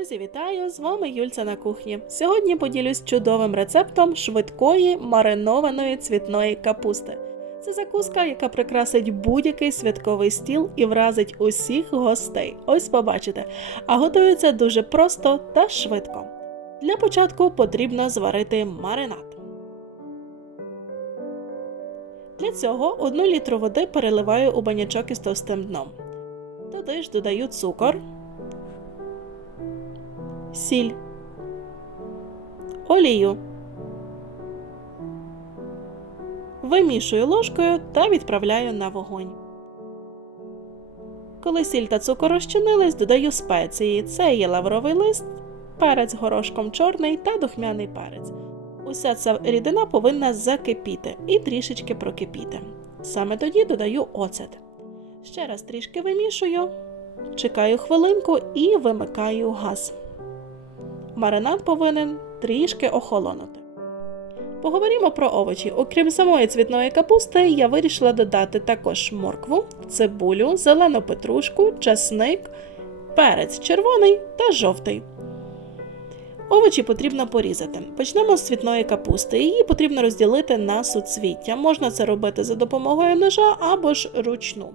Друзі, вітаю! З вами Юльця на кухні. Сьогодні поділюсь чудовим рецептом швидкої маринованої цвітної капусти. Це закуска, яка прикрасить будь-який святковий стіл і вразить усіх гостей. Ось побачите. А готується дуже просто та швидко. Для початку потрібно зварити маринад. Для цього 1 літру води переливаю у банячок із товстим дном. Туди ж додаю цукор сіль, олію. Вимішую ложкою та відправляю на вогонь. Коли сіль та цукор розчинились, додаю спеції. Це є лавровий лист, перець горошком чорний та духмяний перець. Уся ця рідина повинна закипіти і трішечки прокипіти. Саме тоді додаю оцет. Ще раз трішки вимішую, чекаю хвилинку і вимикаю газ маринад повинен трішки охолонути. Поговоримо про овочі. Окрім самої цвітної капусти, я вирішила додати також моркву, цибулю, зелену петрушку, часник, перець червоний та жовтий. Овочі потрібно порізати. Почнемо з цвітної капусти. Її потрібно розділити на суцвіття. Можна це робити за допомогою ножа або ж ручну.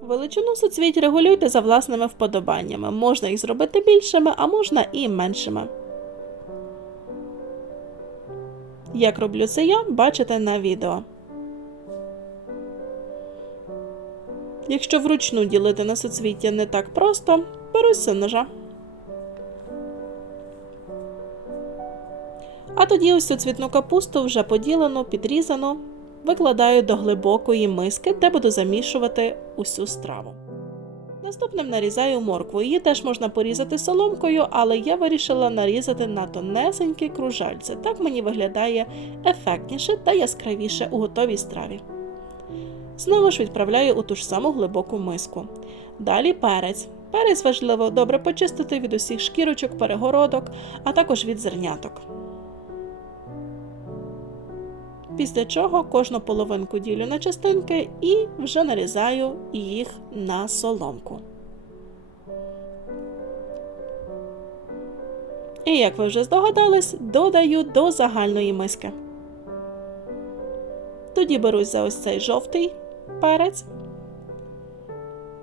Величину суцвіть регулюйте за власними вподобаннями. Можна їх зробити більшими, а можна і меншими. Як роблю це я, бачите на відео. Якщо вручну ділити на суцвіття не так просто, беруся ножа. А тоді ось цю цвітну капусту вже поділену, підрізану викладаю до глибокої миски, де буду замішувати усю страву. Наступним нарізаю моркву. Її теж можна порізати соломкою, але я вирішила нарізати на тонесенькі кружальці. Так мені виглядає ефектніше та яскравіше у готовій страві. Знову ж відправляю у ту ж саму глибоку миску. Далі перець. Перець важливо добре почистити від усіх шкірочок, перегородок, а також від зерняток. Після чого кожну половинку ділю на частинки і вже нарізаю їх на соломку. І, як ви вже здогадались, додаю до загальної миски. Тоді берусь за ось цей жовтий перець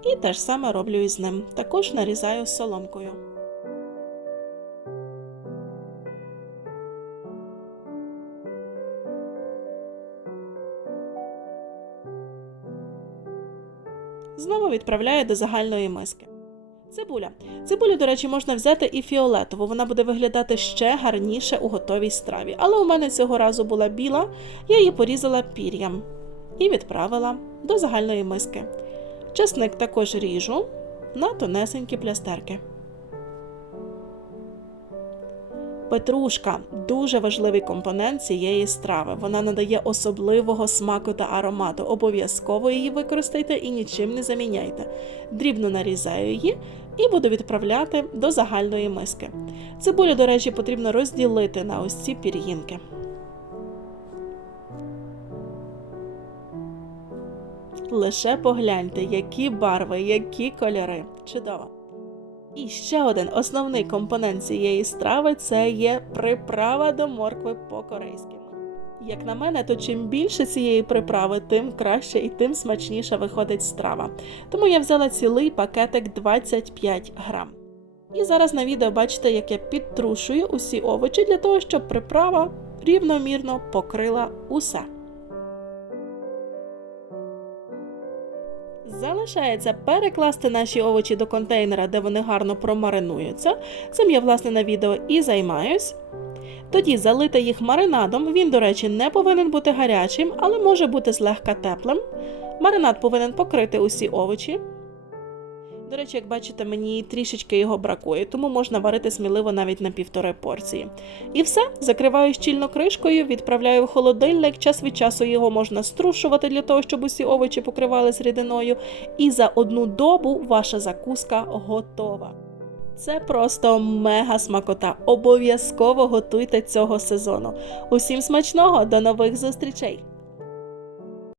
і те ж саме роблю із ним. Також нарізаю соломкою. Знову відправляю до загальної миски. Цибуля. Цибулю, до речі, можна взяти і фіолетову, вона буде виглядати ще гарніше у готовій страві. Але у мене цього разу була біла, я її порізала пір'ям і відправила до загальної миски. Чесник також ріжу на тонесенькі плястерки. Петрушка дуже важливий компонент цієї страви. Вона надає особливого смаку та аромату. Обов'язково її використайте і нічим не заміняйте. Дрібно нарізаю її і буду відправляти до загальної миски. Цибулю, до речі, потрібно розділити на ось ці пір'їнки. Лише погляньте, які барви, які кольори. Чудово! І ще один основний компонент цієї страви це є приправа до моркви по-корейськи. Як на мене, то чим більше цієї приправи, тим краще і тим смачніша виходить страва. Тому я взяла цілий пакетик 25 грам. І зараз на відео бачите, як я підтрушую усі овочі для того, щоб приправа рівномірно покрила усе. Залишається перекласти наші овочі до контейнера, де вони гарно промаринуються. Цим я, власне, на відео і займаюсь. Тоді залити їх маринадом. Він, до речі, не повинен бути гарячим, але може бути злегка теплим. Маринад повинен покрити усі овочі. До речі, як бачите, мені трішечки його бракує, тому можна варити сміливо навіть на півтори порції. І все, закриваю щільно кришкою, відправляю в холодильник. Час від часу його можна струшувати для того, щоб усі овочі покривались рідиною. І за одну добу ваша закуска готова. Це просто мега смакота. Обов'язково готуйте цього сезону. Усім смачного, до нових зустрічей!